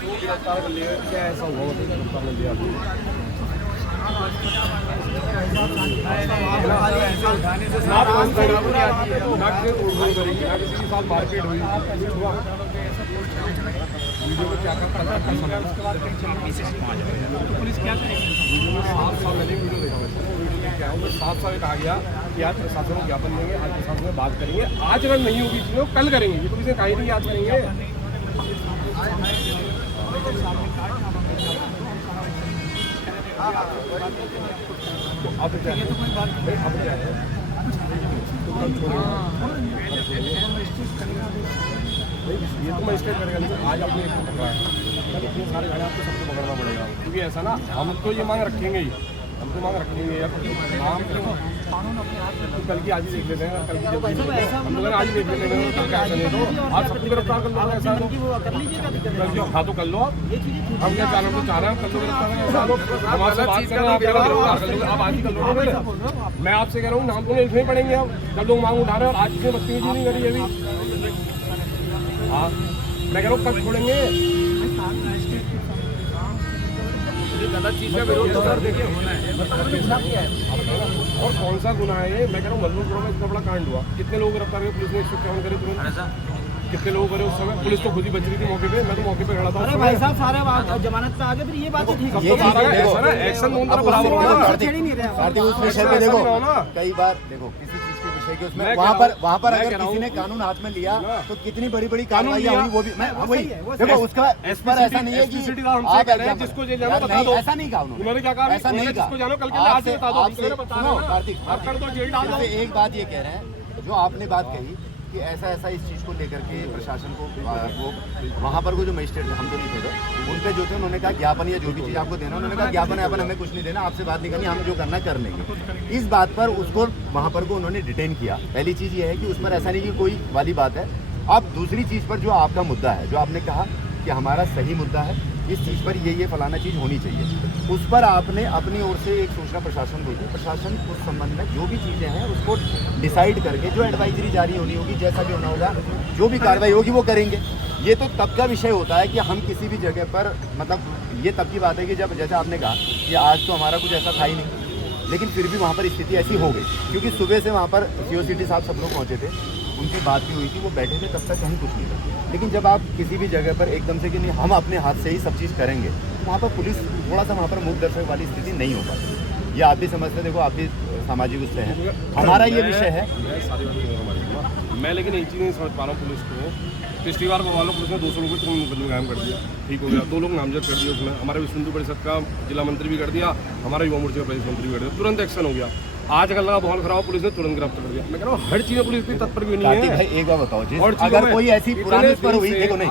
गिरफ्तार कर लिया, क्या ऐसा हुआ मतलब गिरफ्तार कर लिया आपने? किसी के साथ मारपीट हुई, वीडियो में क्या कर पुलिस क्या करेगी? 7 साल मैंने वीडियो देखा, वीडियो क्या है 7 साल कहा गया कि आज प्रशासन को ज्ञापन देंगे, आज प्रशासन में बात करेंगे, आज अगर नहीं होगी चीज़ें कल करेंगे, ये तो किसी ने कहा ही नहीं आज करेंगे। अब क्या है, अब क्या है, ये तो मजिस्ट्रेट करेगा, लेकिन आज आपने एक को पकड़ा है, कल इतने सारे गाड़ी आपको सबको पकड़ना पड़ेगा, क्योंकि ऐसा ना हम तो ये मांग रखेंगे ही, हम तो मांग रखेंगे यार, नाम तो कल की आज ही देख लेते हैं, कल की जब हम लोग आज ही देख लेते हैं, तो क्या नहीं तो आज सबको गिरफ्तार कर लो, ऐसा तो हाँ तो कर लो आप, हम क्या चाह रहे हैं, तो चाह रहे हैं कर लो गिरफ्तार, हमारे साथ बात करें, आप गिरफ्तार कर लो, आप आज ही कर लो। मैं आपसे कह रहा हूँ नाम तो लिखने पड़ेंगे, अब जब लोग मांग उठा रहे हैं और आज से बदतमीजी नहीं करी अभी। हाँ मैं कह रहा हूँ कब छोड़ेंगे, गलत चीज का विरोध तो सर देखिए होना है, और कौन सा गुना है ये, मैं कह रहा हूँ मजबूर में इतना बड़ा कांड हुआ, कितने लोग गिरफ्तार हुए, पुलिस ने इसको क्या करे तुरंत, कितने लोग करे उस समय, पुलिस तो खुद ही बच रही थी मौके पे, मैं तो मौके पे खड़ा था। अरे भाई साहब सारे जमानत पे आ गए, फिर ये बात ठीक है, एक्शन बराबर होगा, छेड़ ही नहीं रहे भारतीय उस विषय पे देखो कई बार देखो किसी चीज के विषय के उसमें वहाँ पर अगर किसी ने कानून हाथ में लिया तो कितनी बड़ी बड़ी कार्रवाइयाँ हुई, वो भी मैं वही देखो उसका इस पर ऐसा नहीं है कि आप जिसको जेल जाना बता दो, ऐसा नहीं कहा उन्होंने क्या कहा, ऐसा नहीं जिसको जानो कल के आज से बता दो, कार्तिक एक बात ये कह रहे हैं जो आपने बात कही कि ऐसा ऐसा इस चीज़ को लेकर के प्रशासन को वो वहाँ पर वो जो मजिस्ट्रेट हम तो नहीं थे, उन पे जो थे उन्होंने कहा ज्ञापन या जो भी चीज़ आपको देना, उन्होंने कहा ज्ञापन यापन हमें कुछ नहीं देना, आपसे बात नहीं करनी, हम जो करना कर लेंगे। इस बात पर उसको वहाँ पर को उन्होंने डिटेन किया। पहली चीज़ ये है कि उस पर ऐसा नहीं कि कोई वाली बात है। अब दूसरी चीज़ पर जो आपका मुद्दा है, जो आपने कहा कि हमारा सही मुद्दा है, इस चीज़ पर ये फलाना चीज़ होनी चाहिए, उस पर आपने अपनी ओर से एक सूचना प्रशासन को दी, प्रशासन उस संबंध में जो भी चीज़ें हैं उसको डिसाइड करके जो एडवाइजरी जारी होनी होगी, जैसा भी होना होगा, जो भी कार्रवाई होगी वो करेंगे। ये तो तब का विषय होता है कि हम किसी भी जगह पर मतलब ये तब की बात है कि जब जैसे आपने कहा कि आज तो हमारा कुछ ऐसा था ही नहीं, लेकिन फिर भी वहाँ पर स्थिति ऐसी हो गई क्योंकि सुबह से वहाँ पर COCT साहब सब लोग पहुँचे थे, उनकी बात भी हुई थी, वो बैठे थे, तब तक कहीं कुछ नहीं था। लेकिन जब आप किसी भी जगह पर एकदम से कि नहीं हम अपने हाथ से ही सब चीज़ करेंगे, वहाँ पर पुलिस थोड़ा सा वहाँ पर मुख दर्शक वाली स्थिति नहीं हो पाती। ये आप भी समझते, देखो आप भी सामाजिक उससे हैं, हमारा ये विषय है। मैं लेकिन एक चीज़ नहीं समझ पा रहा हूँ पुलिस को, पिछली बार को वालों पुलिस ने 200 लोगों को मुकदमे कायम कर दिया, ठीक हो गया, 2 लोग नामजद कर दिए, उसमें हमारे विश्व हिंदू परिषद का जिला मंत्री भी कर दिया, हमारा युवा मोर्चा का प्रदेश मंत्री भी कर दिया, तुरंत एक्शन हो गया। आज अगर लगा बहुत खराब, पुलिस ने तुरंत गिरफ्तार कर दिया। मैं कह रहा हूँ हर चीज़ में पुलिस की तत्पर क्यों नहीं है। भाई एक बार बताओ जी, अगर कोई ऐसी पुरानी पर हुई, देखो नहीं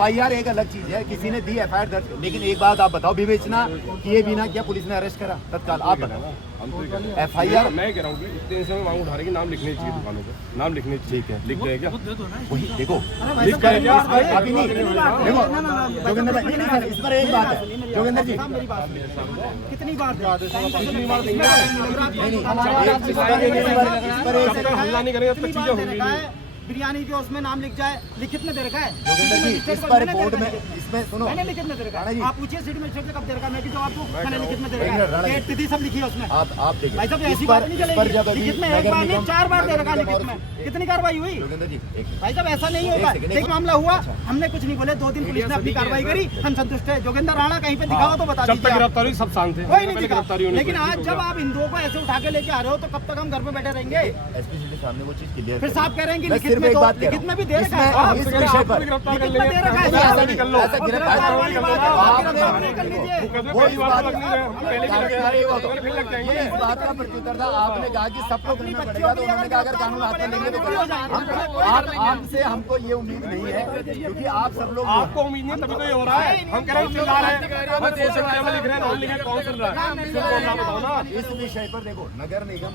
FIR एक अलग चीज है, किसी ने दी FIR दर्ज, लेकिन एक बात आप बताओ, विवेचना किए बिना क्या पुलिस ने अरेस्ट करा तत्काल? आप बताओ। FIR मैं कह रहा हूँ कि इतने समय मांग उठा रहे कि नाम लिखने चाहिए दुकानों पे, नाम लिखने चाहिए, ठीक है, लिख गए क्या? वही देखो अभी नहीं, देखो जोगिंदर भाई नहीं, इस पर एक बात है जोगिंदर जी, कितनी बार हल्ला नहीं करेंगे तब तक चीजें होंगी। बिरयानी जो उसमें नाम लिख जाए, लिखित में दे रखा है जोगिंदर जी, इस पर बोर्ड में इसमें सुनो, मैंने लिखित में दे रखा है, आप पूछिए सिटी मजिस्ट्रेट से कब दे रखा है, मैं भी जवाब दूं, मैंने लिखित में दे रखा है, तिथि सब लिखी है उसमें। आप देखिए भाई साहब ऐसी बात नहीं चलेगी, लिखित में एक बार नहीं 4 बार दे रखा है लिखित में, कितनी कार्रवाई हुई? जोगिंदर जी भाई साहब ऐसा नहीं होगा, एक मामला हुआ, हमने कुछ नहीं बोले, 2 दिन पुलिस ने अपनी कार्रवाई करी, हम संतुष्ट है। जोगिंदर राणा कहीं पे दिखाओ तो बता दीजिए, गिरफ्तारी सब शांत थे, कोई नहीं दिखा, लेकिन आज जब आप हिंदुओं को ऐसे उठा के लेके आ रहे हो तो कब तक हम घर में बैठे रहेंगे? SP सिटी साहब ने वो चीज क्लियर, फिर साहब कह रहे हैं कि लिखित में भी दे रखा है, इस विषय पर गिरफ्तार कर लिखित में दे रखा है, ऐसा नहीं कर लो, गिरफ्तार वाली बात है, आप गिरफ्तार नहीं कर लीजिए। वो इस बात का प्रत्युत्तर था, आपने कहा कि सबको करना पड़ेगा, तो उन्होंने कहा अगर कानून हाथ में लेंगे तो आपसे हमको ये उम्मीद नहीं है, क्योंकि आप सब लोग, आपको उम्मीद नहीं तभी तो ये हो रहा है, हम कह रहे हैं चिल्ला रहे हैं, हम देश में लिख रहे हैं, नाम लिखे, कौन सुन रहा है, बताओ ना। इस विषय पर देखो नगर निगम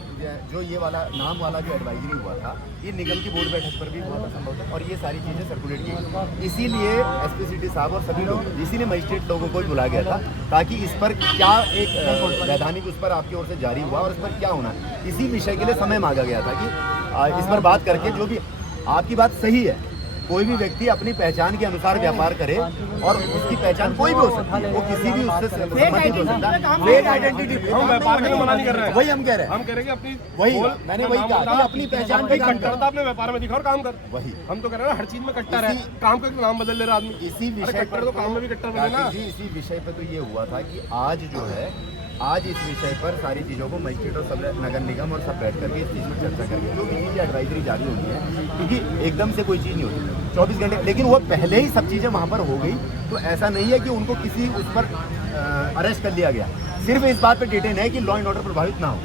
जो ये वाला नाम वाला जो एडवाइजरी हुआ था, ये निगम की बोर्ड बैठक पर भी हुआ था संभव था, और ये सारी चीजें सर्कुलेट की, इसीलिए SP सिटी साहब और सभी लोग, इसीलिए मजिस्ट्रेट लोगों को बुला गया था ताकि इस पर क्या एक वैधानिक उस पर आपकी ओर से जारी हुआ और इस पर क्या होना है, इसी विषय के लिए समय मांगा गया था कि इस पर बात करके, जो भी आपकी बात सही है, कोई भी व्यक्ति अपनी पहचान के अनुसार व्यापार करे और उसकी पहचान कोई भी हो सकती है, वो किसी भी उससे संबंधित हो सकता है। फेक आइडेंटिटी हम व्यापार के लिए मना नहीं कर रहे हैं, वही हम कह रहे हैं। हम कह रहे हैं कि अपनी वही मैंने वही कहा कि अपनी पहचान पे काम कट्टरता अपने व्यापार में दिखा और काम कर। वही हम तो कह रहे हैं हर चीज में कट्टर है, काम का नाम बदल ले रहा आदमी। इसी अरे विषय कट्टर तो काम में भी कट्टर बने ना। इसी विषय पर तो ये हुआ था कि आज जो है आज इस विषय पर सारी चीज़ों को मजिस्ट्रेट और सब नगर निगम और सब बैठ करके इस चीज़ पर चर्चा करेंगे। जो भी चीज़ें एडवाइजरी जारी होती है, क्योंकि एकदम से कोई चीज़ नहीं होती 24 घंटे, लेकिन वो पहले ही सब चीज़ें वहाँ पर हो गई। तो ऐसा नहीं है कि उनको किसी उस पर अरेस्ट कर लिया गया, सिर्फ इस बात पर डिटेन है कि लॉ एंड ऑर्डर प्रभावित ना हो।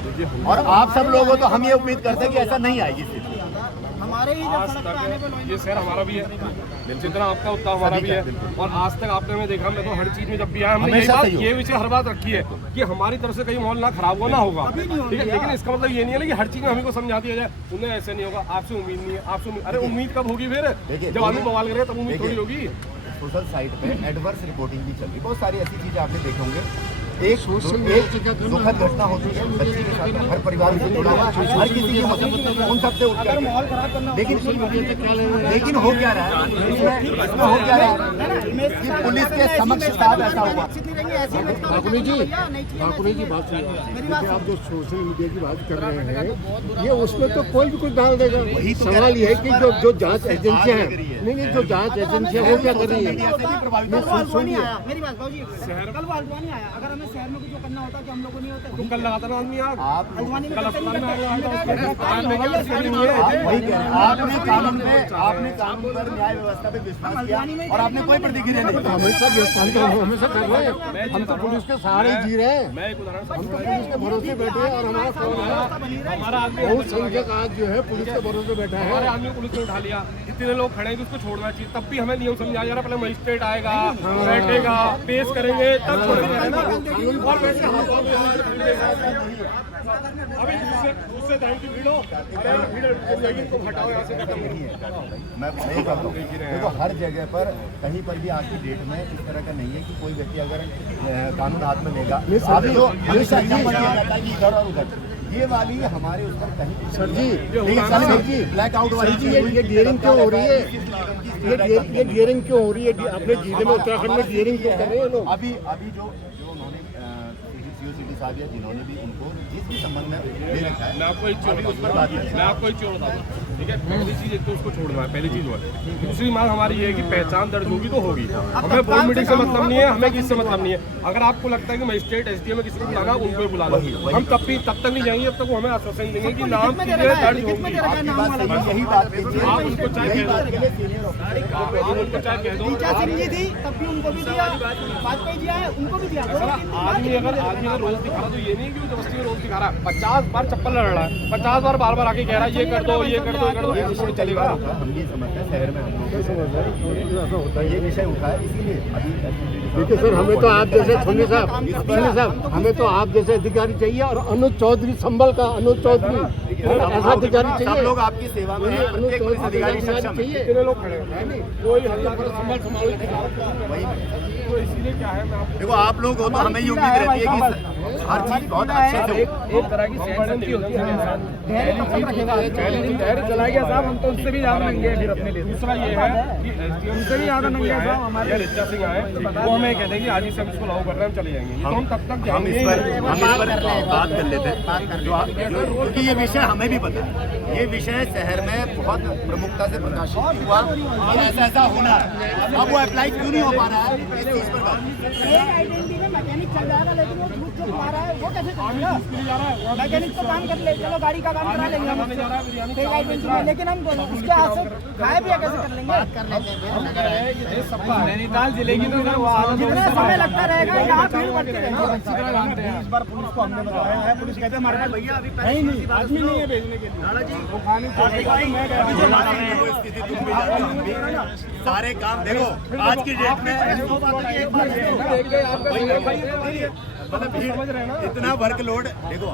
और आप सब लोग हो तो हम ये उम्मीद करते हैं कि ऐसा नहीं आएगी स्थिति। हमारे ही जब आज सड़क पे आने पे तक ये शहर हमारा भी है, जितना आपका उतना हमारा भी है। और आज तक आपने हमें देखा, मैं तो हर चीज में जब भी आया हमने ये विषय हर बात रखी है कि हमारी तरफ से कहीं माहौल ना खराब हो ना होगा, ठीक है। लेकिन इसका मतलब ये नहीं है कि हर चीज में हमें को समझा दिया जाए उन्हें ऐसे नहीं होगा, आपसे उम्मीद नहीं है, आपसे अरे उम्मीद कब होगी फिर जब आदमी बवाल करे तब उम्मीद थोड़ी होगी। सोशल साइट पे एडवर्स रिपोर्टिंग भी चल रही है, बहुत सारी ऐसी चीजें आपने देखे होंगे। एक दुखद घटना होती है बच्ची के साथ, हर परिवार से जुड़ा हुआ, हर किसी की मदद उन सबसे उठकर, लेकिन हो क्या रहा है इसमें हो क्या रहा है कि पुलिस के समक्ष साथ ऐसा हुआ। ठाकुर जी बात सुनिए, आप जो सोशल मीडिया की बात कर रहे हैं ये उसमें तो कोई भी कुछ डाल देगा। सवाल ये है कि जो जांच एजेंसियां हैं, नहीं जो जांच एजेंसियां वो क्या कर रही है। मेरी बात बाबूजी, कल वो हल्द्वानी आया, अगर हमें शहर में कुछ करना होता कि हम लोग को नहीं होता। कल लगाता ना आदमी आग, आप हल्द्वानी में कल अस्पताल में वही कह रहे हैं, आपने कानून पर न्याय व्यवस्था पे विश्वास किया और आपने कोई प्रतिक्रिया नहीं दी। हमेशा कर रहे हैं, हम तो पुलिस के सहारे जी रहे हैं, मैं एक उदाहरण हम तो पुलिस के भरोसे बैठे हैं और हमारा आदमी बहुत संख्यक आज जो है पुलिस के भरोसे बैठा है। हमारे आदमी को पुलिस ने उठा लिया, जितने लोग खड़े हैं कि उसको छोड़ना चाहिए, तब भी हमें नियम समझाया जा रहा है। पहले मजिस्ट्रेट आएगा, बैठेगा, पेश करेंगे, तब छोड़ेंगे। और वैसे हम अभी उससे टाइम की भीड़ हो, भीड़ इनको हटाओ यहाँ से, खत्म नहीं है। मैं सही करता हूँ, देखो हर जगह पर कहीं पर भी आज की डेट में इस तरह का नहीं है कि कोई व्यक्ति अगर कानून हाथ में लेगा आप जो हमेशा एग्जाम्पल दिया जाता है कि इधर और उधर, ये वाली हमारे उस पर कहीं सर जी, सर जी ब्लैक आउट वाली चीज ये डियरिंग क्यों हो रही है, ये डियरिंग क्यों हो रही है अपने जिले में, उत्तराखंड में डियरिंग क्यों कर रहे हैं लोग। अभी जो उन्होंने सीओ साहब या जिन्होंने भी उनको जिस भी संबंध में दे रखा है, मैं आपको एक चीज बताऊँ, ठीक है। पहली चीज एक तो उसको छोड़ना है, पहली चीज वो है। दूसरी मांग हमारी ये है कि पहचान दर्ज होगी तो होगी, हमें बोर्ड मीटिंग से मतलब नहीं है, हमें किससे मतलब नहीं है। अगर आपको लगता है कि मजिस्ट्रेट एसडीएम में किसी को बुलाना, उनको बुला लो, हम तब तक नहीं जाएंगे जब तक वो हमें आश्वासन देंगे कि नाम दर्ज होगी। यही बात आप उनको चाहे कह दो, सिंह जी थी तब भी उनको भी दिया, वाजपेयी जी आए उनको भी दिया। आदमी अगर रोज दिखा रहा तो ये नहीं कि जबरदस्ती में रोज दिखा रहा है, 50 बार चप्पल लड़ रहा है, 50 बार बार आके कह रहा है ये कर दो, ये कर दो, ये कर दो, ये थोड़ी चलेगा। हम ये समझते हैं शहर में हम लोग ये विषय उठा है, इसीलिए अभी देखिए सर, हमें तो आप जैसे सुनिए साहब, हमें तो आप जैसे अधिकारी चाहिए और अनुज चौधरी संभल का अनुज चौधरी ऐसा अधिकारी सब चाहिए। लोग आपकी सेवा में हैं, अनुज प्रत्येक पुलिस अधिकारी चौधरी सक्षम चाहिए। कितने लोग खड़े हैं, कोई हल्ला कर संभाल वही तो इसीलिए क्या है, मैं आपको देखो आप लोग हो तो हमें ये उम्मीद रहती है कि हर चीज बहुत अच्छे से हो। एक तरह की सहमति होती है। धैर्य चला गया साहब, हम तो उससे भी ज्यादा नंगे फिर अपने लिए। दूसरा ये है कि उससे भी ज्यादा नंगे साहब हमारे रिचा सिंह आए, वो हमें कहते हैं कि आज ही से हम इसको लागू कर रहे हैं, हम चले जाएंगे। तो हम तब तक हम इस पर बात कर लेते हैं, क्योंकि ये विषय हमें भी पता है। ये विषय शहर में बहुत प्रमुखता से प्रकाशित हुआ और ऐसा होना है। अब वो अप्लाई क्यों नहीं हो पा रहा है इस चीज पर आइडेंटिटी में मैकेनिक चल जाएगा, लेकिन वो झूठ जो मार रहा है वो कैसे चलेगा। मैकेनिक तो काम कर ले, चलो गाड़ी का काम करा लेंगे हम उससे, आइडेंटिटी में, लेकिन हम उसके हाथ से खाए पिया कैसे कर लेंगे। नैनीताल जिले की तो जितना समय लगता रहेगा यहाँ भीड़ बढ़ती रहेगी। इस बार पुलिस को हमने बताया है, पुलिस कहते हैं हमारे पास भैया अभी नहीं आदमी नहीं है भेजने के लिए। सारे काम देखो आज की डेट में मतलब इतना वर्कलोड देखो,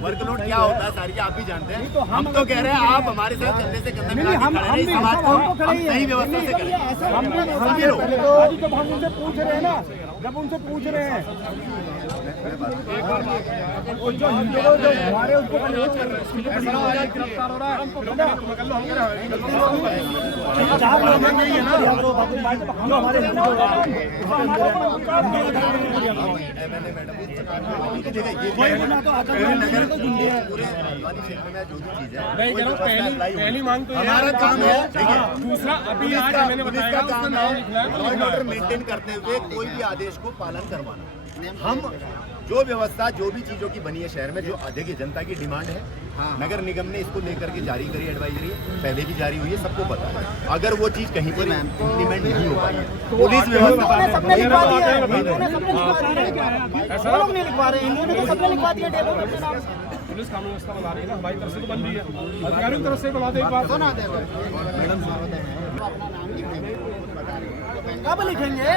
वर्कलोड क्या होता है सारी आप भी जानते हैं। हम तो कह रहे हैं आप हमारे साथ कंधे से कंधा मिला के खड़े रहिए, समाज को हम सही व्यवस्था से करें। जब हम उनसे पूछ रहे हैं ना, जब उनसे पूछ रहे हैं वो जो हिंदू जो हमारे उनको गिरफ्तार हो रहा है, चार लोग हैं ये ना, जो हमारे पहली मांग तो हमारा काम है। दूसरा अभी आज मैंने बताया काम है लॉ एंड ऑर्डर मेंटेन करते हुए कोई भी आदेश को पालन करवाना। हम जो व्यवस्था जो भी चीजों की बनी है शहर में, जो देखिए जनता की डिमांड है, नगर निगम ने इसको लेकर के जारी करी एडवाइजरी, पहले भी जारी हुई है, सबको पता है। अगर वो चीज कहीं पर इम्प्लीमेंट नहीं हो पाई है, पुलिस व्यवस्था सबने लिखवा दिया है, इन्होंने सबने लिखवा दिया है, वो लोग नहीं लिखवा रहे, इन्होंने तो सबने लिखवा दिया डेलो में अपने नाम से। पुलिस कानून व्यवस्था बना रही है ना, हमारी तरफ से तो बन रही है, अधिकारियों की तरफ से बना दे एक बार। कब लिखेंगे?